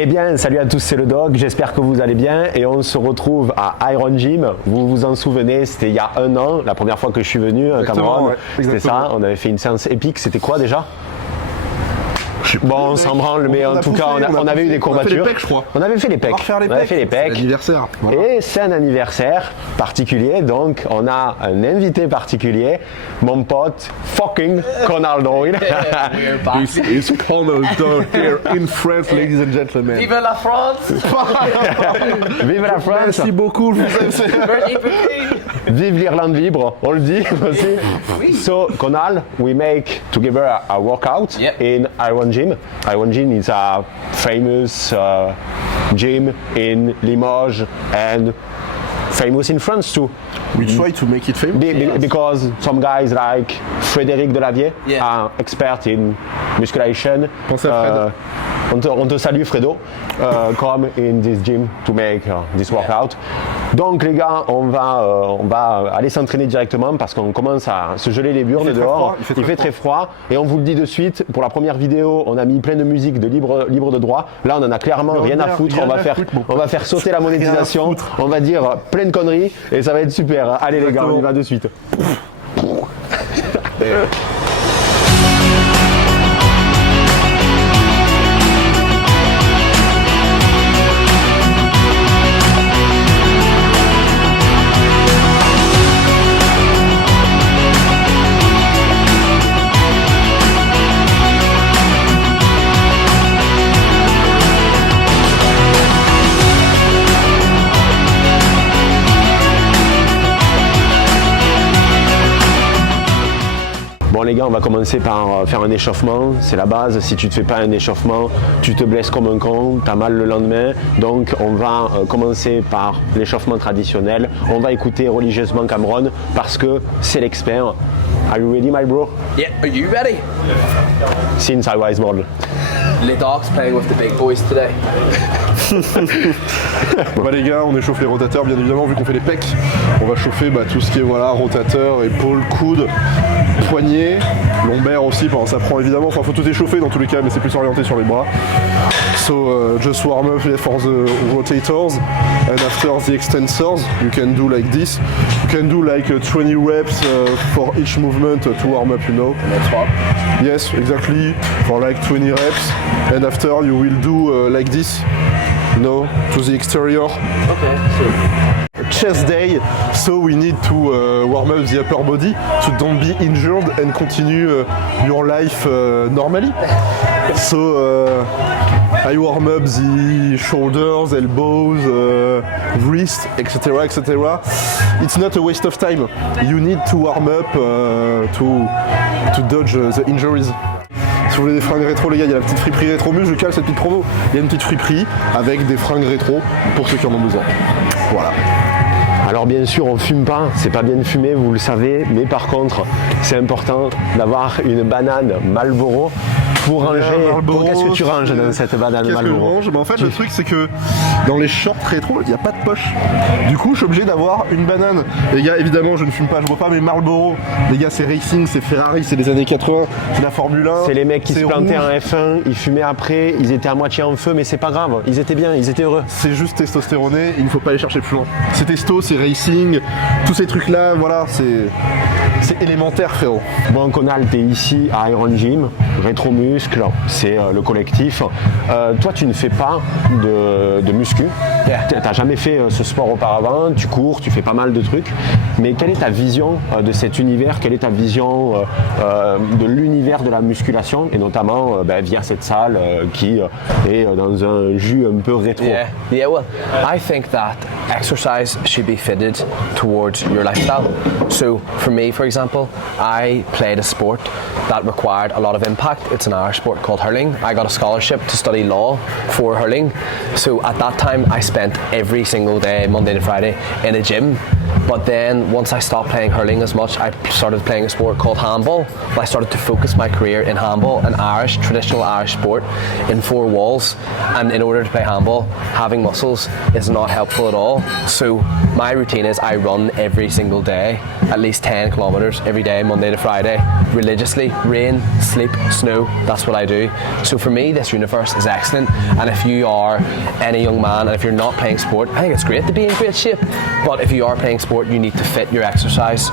Eh bien, salut à tous, c'est le Doc, j'espère que vous allez bien et on se retrouve à Iron Gym. Vous vous en souvenez, c'était il y a un an, la première fois que je suis venu à Cameroun. Ouais, c'était ça, on avait fait une séance épique, c'était quoi déjà? Bon, on s'en branle, mais en tout cas, on avait eu des courbatures. On avait fait les pecs, je crois. On avait fait les pecs. On avait fait les pecs. C'est l'anniversaire. Voilà. Et c'est un anniversaire particulier, donc on a un invité particulier, mon pote fucking Conal Doyle. It's Conal Doyle here in France, ladies and gentlemen. Vive la France! Vive la France! Merci beaucoup, je vous aime. Vive l'Irlande libre, on le dit aussi. So, Conal, we make together a workout in Iron Gym. Iron Gym is a famous gym in Limoges and famous in France too. We try to make it famous. Because some guys like Frédéric Delavier are expert in musculation. Pensez à Fred. On te salue Fredo, come in this gym to make this workout. Donc les gars, on va aller s'entraîner directement parce qu'on commence à se geler les burnes dehors. Il fait très froid et on vous le dit de suite, pour la première vidéo, on a mis plein de musique de libre de droit. Là, on en a clairement rien à foutre. On va faire sauter la monétisation. On va dire plein de conneries et ça va être super. Allez les gars, on y va de suite. Bon les gars, on va commencer par faire un échauffement, c'est la base. Si tu ne te fais pas un échauffement, tu te blesses comme un con, tu as mal le lendemain. Donc on va commencer par l'échauffement traditionnel. On va écouter religieusement Cameron parce que c'est l'expert. Are you ready my bro? Yeah, are you ready? Since I was born. Les Dogs playing with the big boys today. Bah les gars, on échauffe les rotateurs bien évidemment vu qu'on fait les pecs. On va chauffer tout ce qui est rotateur, épaules, coudes, poignets, lombaires aussi, ça prend évidemment, faut tout échauffer dans tous les cas mais c'est plus orienté sur les bras. So just warm up for the rotators and after the extensors you can do like this. You can do like 20 reps for each movement to warm up, you know. Next one. Yes, exactly, for like 20 reps and after you will do like this, you know, to the exterior. Okay, so Chest day, so we need to warm up the upper body to don't be injured and continue your life normally. So I warm up the shoulders, elbows, wrists, etc., etc. It's not a waste of time. You need to warm up to dodge the injuries. Si vous voulez des fringues rétro, les gars, il y a la petite friperie rétro muscle, je cale cette petite promo. Il y a une petite friperie avec des fringues rétro pour ceux qui en ont besoin. Voilà. Alors bien sûr on fume pas, c'est pas bien de fumer, vous le savez, mais par contre c'est important d'avoir une banane Marlboro pour ranger. Qu'est-ce que tu ranges dans cette banane Marlboro? En fait le truc c'est que dans les shorts rétro il n'y a pas de poche. Du coup je suis obligé d'avoir une banane. Les gars évidemment je ne fume pas, je bois pas, mais Marlboro, les gars c'est racing, c'est Ferrari, c'est les années 80, c'est la Formule 1. C'est les mecs qui se plantaient rouge. en F1, ils fumaient après, ils étaient à moitié en feu mais c'est pas grave, ils étaient bien, ils étaient heureux. C'est juste testostéroné, il ne faut pas aller chercher plus loin. C'est testo, c'est racing, tous ces trucs là, voilà, c'est élémentaire frérot. Bon Conal, t'es ici à Iron Gym, Rétro Muscle, c'est le collectif. Toi tu ne fais pas de muscu, t'as jamais fait ce sport auparavant, tu cours, tu fais pas mal de trucs, mais quelle est ta vision de cet univers, quelle est ta vision de l'univers de la musculation et notamment via cette salle qui est dans un jus un peu rétro? Yeah, well, I think that exercise should be fitted towards your lifestyle. So for me, for example, I played a sport that required a lot of impact. It's an Irish sport called hurling. I got a scholarship to study law for hurling. So at that time, I spent every single day, Monday to Friday, in a gym. But then once I stopped playing hurling as much, I started playing a sport called handball. I started to focus my career in handball, an Irish, traditional Irish sport, in 4 walls. And in order to play handball, having muscles is not helpful at all. So my routine is I run every single day, at least 10 kilometers every day, Monday to Friday, religiously. Rain, sleep, snow, that's what I do. So for me, this universe is excellent. And if you are any young man, and if you're not playing sport, I think it's great to be in great shape. But if you are playing sport, you need to fit your exercise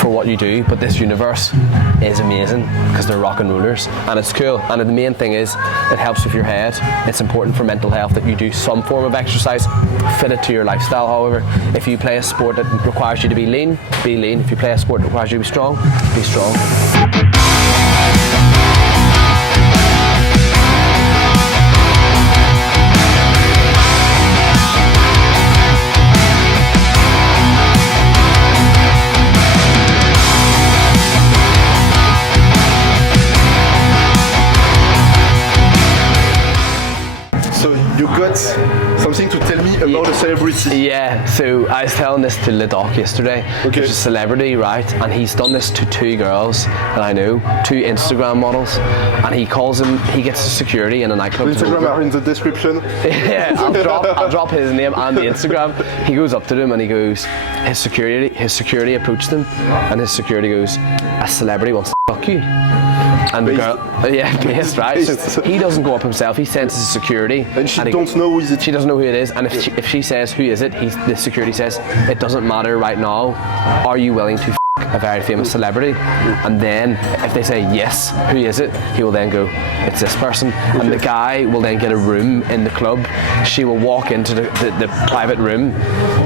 for what you do. But this universe is amazing because they're rock and rollers, and it's cool. And the main thing is, it helps with your head. It's important for mental health that you do some form of exercise, fit it to your lifestyle. However, if you play a sport that requires you to be lean, be lean. If you play a sport that requires you to be strong, be strong. So you got something to tell me about a celebrity. Yeah, so I was telling this to Ledoc yesterday. Okay. There's a celebrity, right? And he's done this to 2 girls that I know, 2 Instagram models. And he gets the security in a nightclub. Instagram are in the description. Yeah, I'll drop his name and the Instagram. He goes up to them and he goes, his security approached him, and his security goes, a celebrity wants to fuck you. And the girl, based, right? So he doesn't go up himself, he sends his security. And she don't know who is it. She doesn't know who it is, and if she says, who is it, the security says, it doesn't matter right now, are you willing to a very famous celebrity? And then if they say yes, who is it, he will then go, it's this person. And the guy will then get a room in the club. She will walk into the private room,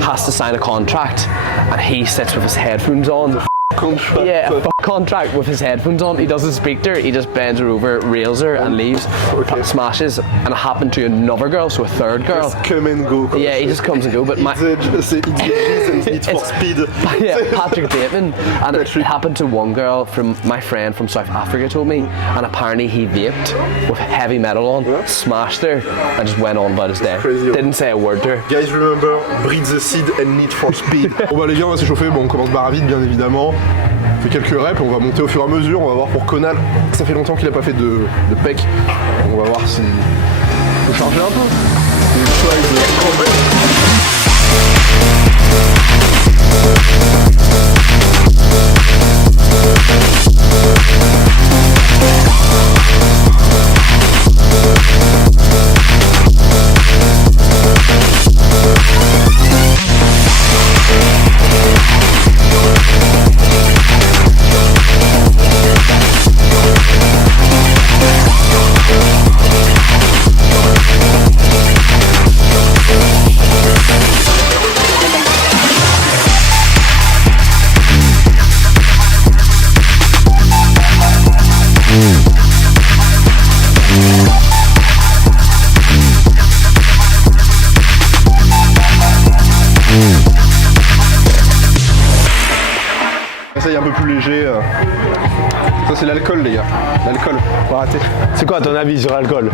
has to sign a contract, and he sits with his headphones on. Contract. Yeah, a contract with his headphones on. He doesn't speak to her, he just bends her over, rails her and leaves, smashes. And it happened to another girl, so a third girl. Just come and go. Yeah, he just comes and go. But It's Need for Speed. yeah, Patrick Bateman. And it happened to one girl from my friend from South Africa told me, and apparently he vaped with heavy metal on, smashed her, and just went on about his day. Crazy. Didn't say a word to her. Guys, remember, breathe the seed and Need for Speed. Bon bah les gars, on va s'échauffer, bon on commence barre vite bien évidemment. On fait quelques reps, on va monter au fur et à mesure, on va voir pour Conal. Ça fait longtemps qu'il n'a pas fait de pec. On va voir s'il peut charger un peu. Ça y est, un peu plus léger. Ça c'est l'alcool les gars. L'alcool, faut arrêter. C'est quoi ton avis sur l'alcool?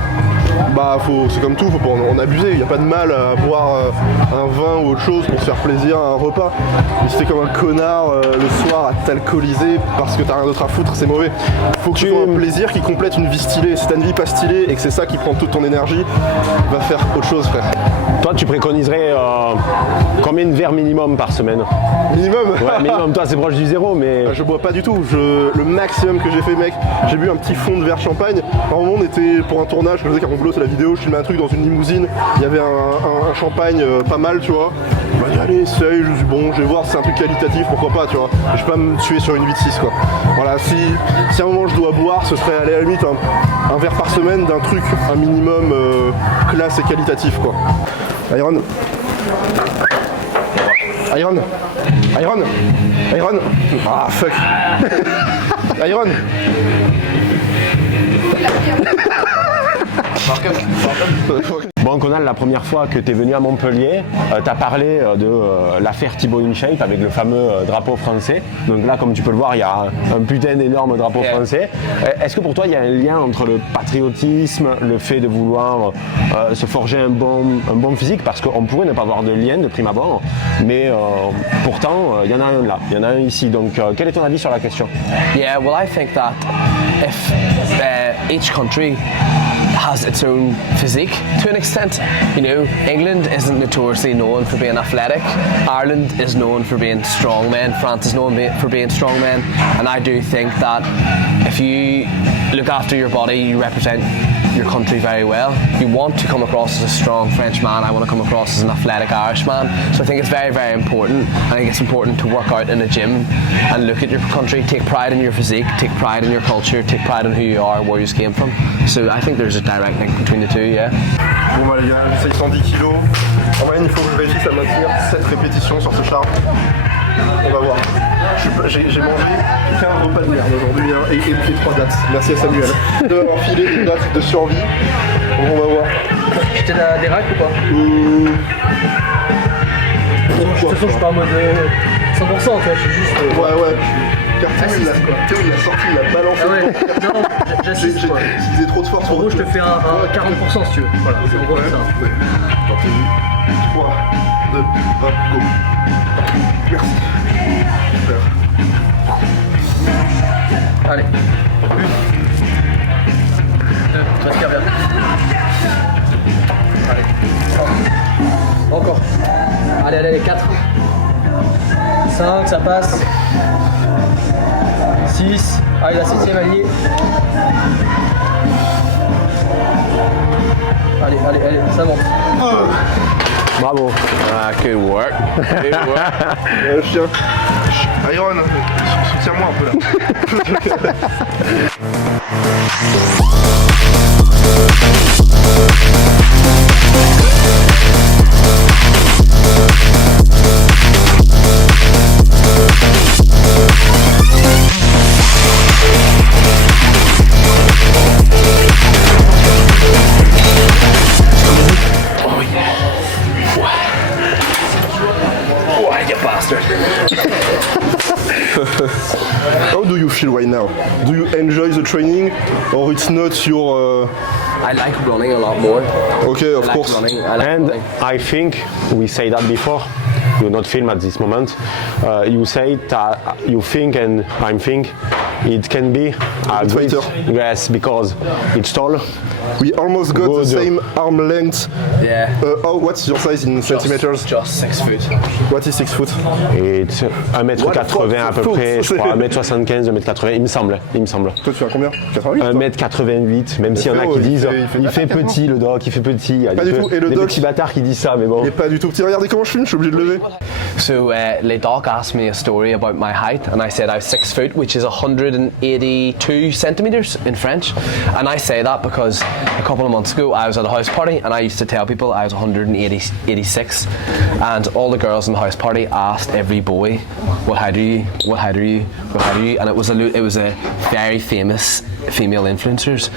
Bah c'est comme tout, faut pas en abuser, il n'y a pas de mal à boire un vin ou autre chose pour se faire plaisir à un repas. Mais si t'es comme un connard le soir à t'alcooliser parce que t'as rien d'autre à foutre, c'est mauvais. Faut que tu aies un plaisir qui complète une vie stylée. Si t'as une vie pas stylée et que c'est ça qui prend toute ton énergie, va faire autre chose frère. Toi tu préconiserais combien de verres minimum par semaine? Minimum. Ouais, minimum, toi c'est proche du zéro mais... Je bois pas du tout, le maximum que j'ai fait mec, j'ai bu un petit fond de verre de champagne. À un moment on était pour un tournage, je faisais Caron c'est la vidéo, je filmais un truc dans une limousine, il y avait un champagne pas mal tu vois. Il m'a dit allez essaye, je dis bon je vais voir si c'est un truc qualitatif, pourquoi pas tu vois. Je vais pas me tuer sur une vie de 6 quoi. Voilà, si à un moment je dois boire, ce serait aller à la limite un verre par semaine d'un truc, un minimum classe et qualitatif quoi. Iron. Ah fuck. Iron. Bon, Conal, la première fois que tu es venu à Montpellier, tu as parlé de l'affaire Thibaut InShape avec le fameux drapeau français. Donc là, comme tu peux le voir, il y a un putain d'énorme drapeau français. Est-ce que pour toi, il y a un lien entre le patriotisme, le fait de vouloir se forger un bon physique? Parce qu'on pourrait ne pas avoir de lien de prime abord, mais pourtant, il y en a un là, il y en a un ici. Donc, quel est ton avis sur la question? Yeah, well, I think that if each country has its own physique to an extent. You know, England isn't notoriously known for being athletic. Ireland is known for being strong men. France is known for being strong men. And I do think that if you look after your body, you represent your country very well. You want to come across as a strong French man. I want to come across as an athletic Irish man. So I think it's very, very important. I think it's important to work out in a gym and look at your country, take pride in your physique, take pride in your culture, take pride in who you are, where you came from. So I think there's a direct link between the two, yeah. Bon bah les gars, j'essaye 110 kg. En moyenne, il faut que je réussisse à maintenir 7 répétitions sur ce char. On va voir. J'ai mangé qu'un repas de merde aujourd'hui hein, et 3 dates. Merci à Samuel de m'avoir filé une date de survie. Bon, on va voir. Tu t'es des racks ou pas De toute façon, je suis pas en mode 100%, tu vois, je suis juste. Ouais. Car Théo il a sorti, il a balancé. Ah ouais, non, j'assiste quoi. Il faisait trop de force. En gros, je te fais un 40% si tu veux. Voilà, c'est en gros ça. Ouais. Attends, t'es vu 3, 2, 1, go. Merci. Super. Allez. 1, 2, tu respires bien. Allez. Encore. Allez, 4. 5, ça passe. 6. Allez, la 7ème alliée. Allez, ça monte. Bravo. Good work. Good work. Chien. Iron, soutiens-moi un peu là. How do you feel right now? Do you enjoy the training or it's not your... I like running a lot more. Okay, of I like course. running. I like And running. I think we say that before. You not film at this moment. You say that you think and I think it can be a good fighter. yes because it's tall. We almost got Good. the same arm length. Yeah. What's your size in centimeters? Just 6 foot. What is 6 foot? It's 1m80 à peu près, je crois, 1m75, 1m80, il me semble. Toi tu fais combien? 88 toi 1m88, même s'il y en a qui disent il fait petit le doc, il fait petit. Il y a Pas des du tout, et le des doc petits bâtards qui disent ça, mais bon. Il est pas du tout petit. Regardez comment je filme, je suis obligé de lever. So Les Doc asked me a story about my height, and I said I was 6 foot, which is 182 centimeters in French. And I say that because a couple of months ago I was at a house party, and I used to tell people I was 186, and all the girls in the house party asked every boy, "What height are you? What height are you? What height are you?" And it was a very famous female influencers.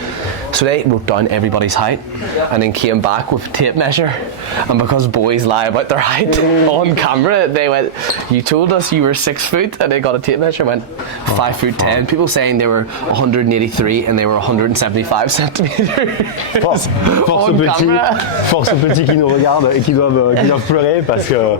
So they wrote down everybody's height and then came back with a tape measure, and because boys lie about their height on camera, they went, "You told us you were 6 foot," and they got a tape measure and went 5 foot 10. People saying they were 183 and they were 175 centimeters. Force aux petits qui nous regardent et qui doivent pleurer parce que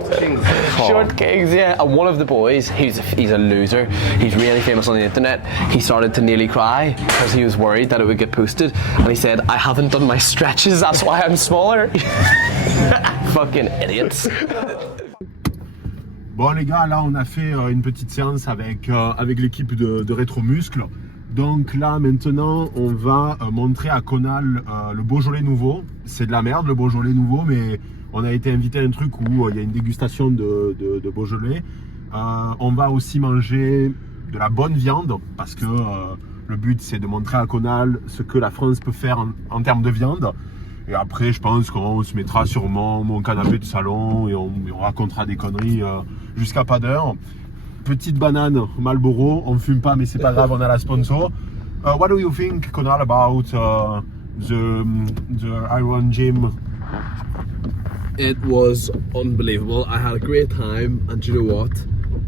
Short kings, yeah. And one of the boys, he's a loser. He's really famous on the internet. He started to nearly cry because he was worried that it would get posted. And he said, "I haven't done my stretches, that's why I'm smaller." Fucking idiots. Bon les gars, là on a fait une petite séance avec l'équipe de Rétromuscle. Donc là maintenant on va montrer à Conal le Beaujolais nouveau. C'est de la merde le Beaujolais nouveau, mais on a été invité à un truc où il y a une dégustation de Beaujolais. On va aussi manger de la bonne viande parce que le but c'est de montrer à Conal ce que la France peut faire en termes de viande. Et après je pense qu'on se mettra sur mon canapé de salon et on racontera des conneries jusqu'à pas d'heure. Petite banane Marlboro, on fume pas mais c'est pas grave, on a la sponsor. What do you think, Conal, about the Iron Gym. It was unbelievable. I had a great time, and do you know what?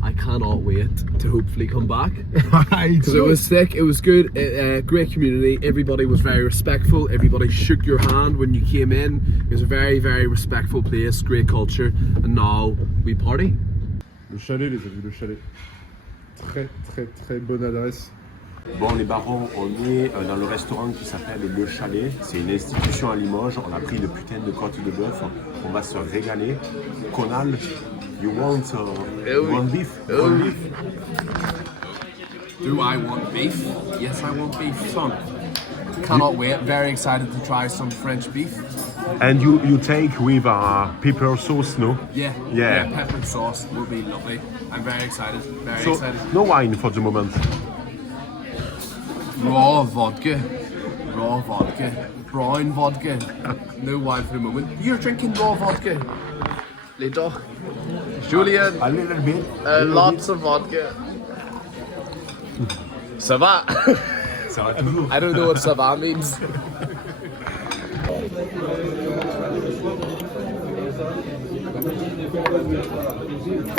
I cannot wait to hopefully come back. Because it was sick, it was good, great community, everybody was very respectful, everybody shook your hand when you came in. It was a very, very respectful place, great culture, and now we party. Le chalet, les amis, le chalet. Très, très, très bonne adresse. Bon, les barons, on est dans le restaurant qui s'appelle Le Chalet. C'est une institution à Limoges. On a pris une putain de côte de bœuf. On va se régaler. Conal, you want beef? Want beef? Do I want beef? Yes, I want beef, son. Cannot wait, very excited to try some French beef. And you take with pepper sauce, no? Yeah, pepper sauce will be lovely. I'm very excited, very excited. No wine for the moment. Raw vodka, brown vodka, no wine for the moment. You're drinking raw vodka. Later. Julian, A little bit. lots of vodka. Ça va? Ça va toujours. I don't know what ça va means.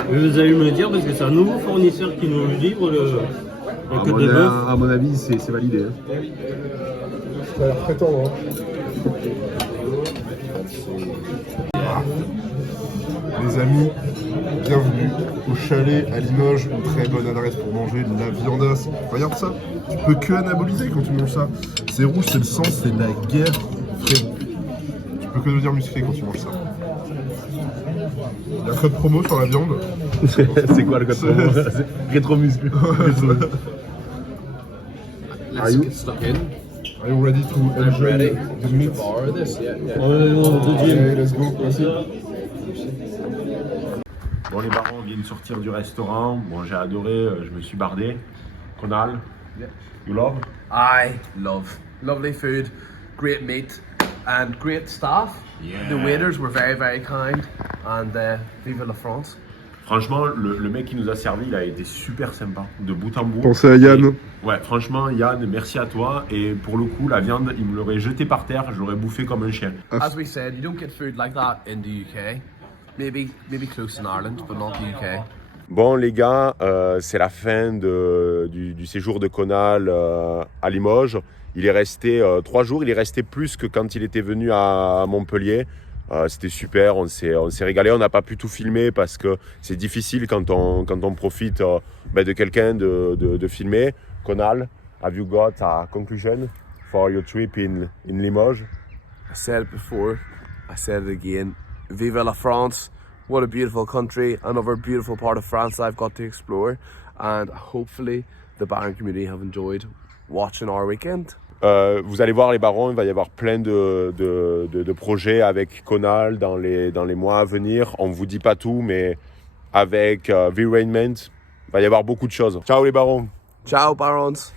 Vous allez me le dire parce que c'est un nouveau fournisseur qui nous livre la côte de bœuf. À mon avis, c'est validé. Ça a l'air très tendre. Les amis, bienvenue au chalet à Limoges, une très bonne adresse pour manger de la viandasse. Regarde ça, tu peux que anaboliser quand tu manges ça. C'est rouge, c'est le sang, c'est de la guerre, frérot. Tu peux que devenir musclé quand tu manges ça. Il y a un code promo sur la viande. C'est quoi le code promo? Rétro-muscu. Let's get stuck in. Are you ready to enjoy Ready? the meat? Or this, yeah. Okay, let's go. Bon, les barons viennent sortir du restaurant. Bon, j'ai adoré, je me suis bardé. Conal, you love? I love lovely food, great meat, and great staff. Yeah. The waiters were very, very kind, and vive la France. Franchement, le mec qui nous a servi, il a été super sympa, de bout en bout. Pensez à Yann. Et, ouais, franchement, Yann, merci à toi. Et pour le coup, la viande, il me l'aurait jetée par terre, je l'aurais bouffé comme un chien. As we said, you don't get food like that in the UK. Maybe close in Ireland, but not the UK. Bon, les gars, c'est la fin du séjour de Conal à Limoges. Il est resté 3 jours, il est resté plus que quand il était venu à Montpellier. C'était super, on s'est régalé, on n'a pas pu tout filmer parce que c'est difficile quand on profite de quelqu'un de filmer. Conal, have you got a conclusion for your trip in Limoges? I said it before, I said it again. Vive la France! What a beautiful country, another beautiful part of France I've got to explore, and hopefully the Baron community have enjoyed watching our weekend. Vous allez voir les barons, il va y avoir plein de projets avec Conal dans les mois à venir. On ne vous dit pas tout, mais avec V-Rainment, il va y avoir beaucoup de choses. Ciao les barons. Ciao, Barons!